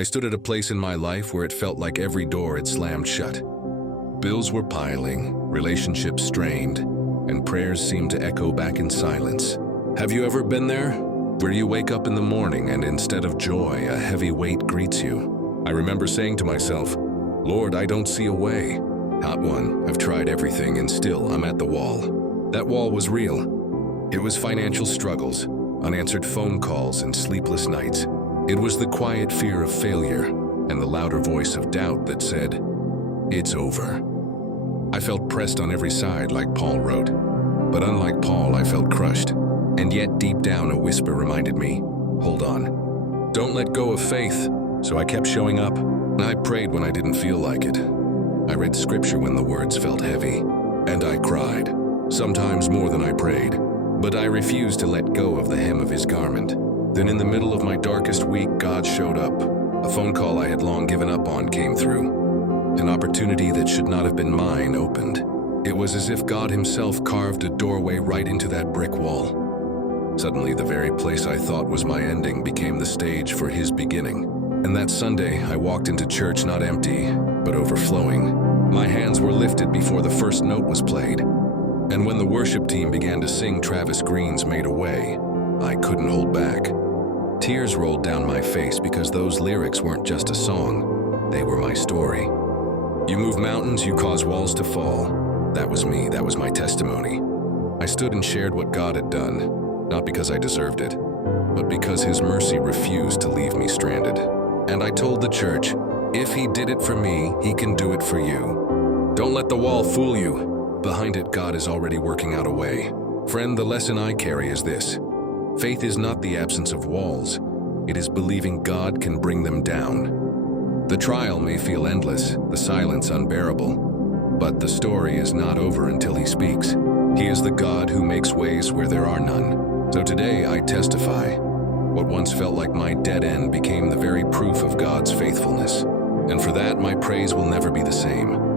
I stood at a place in my life where it felt like every door had slammed shut. Bills were piling, relationships strained, and prayers seemed to echo back in silence. Have you ever been there? Where you wake up in the morning and instead of joy, a heavy weight greets you. I remember saying to myself, Lord, I don't see a way. Not one. I've tried everything and still I'm at the wall. That wall was real. It was financial struggles, unanswered phone calls, and sleepless nights. It was the quiet fear of failure and the louder voice of doubt that said, it's over. I felt pressed on every side like Paul wrote. But unlike Paul, I felt crushed. And yet deep down a whisper reminded me, hold on. Don't let go of faith. So I kept showing up. I prayed when I didn't feel like it. I read scripture when the words felt heavy. And I cried, sometimes more than I prayed. But I refused to let go of the hem of his garment. Then in the middle of my darkest week, God showed up. A phone call I had long given up on came through. An opportunity that should not have been mine opened. It was as if God himself carved a doorway right into that brick wall. Suddenly, the very place I thought was my ending became the stage for his beginning. And that Sunday, I walked into church not empty, but overflowing. My hands were lifted before the first note was played. And when the worship team began to sing Travis Green's Made a Way, I couldn't hold back. Tears rolled down my face because those lyrics weren't just a song, they were my story. You move mountains, you cause walls to fall. That was me, that was my testimony. I stood and shared what God had done, not because I deserved it, but because his mercy refused to leave me stranded. And I told the church, if he did it for me, he can do it for you. Don't let the wall fool you. Behind it, God is already working out a way. Friend, the lesson I carry is this. Faith is not the absence of walls. It is believing God can bring them down. The trial may feel endless, the silence unbearable, but the story is not over until he speaks. He is the God who makes ways where there are none. So today I testify. What once felt like my dead end became the very proof of God's faithfulness. And for that, my praise will never be the same.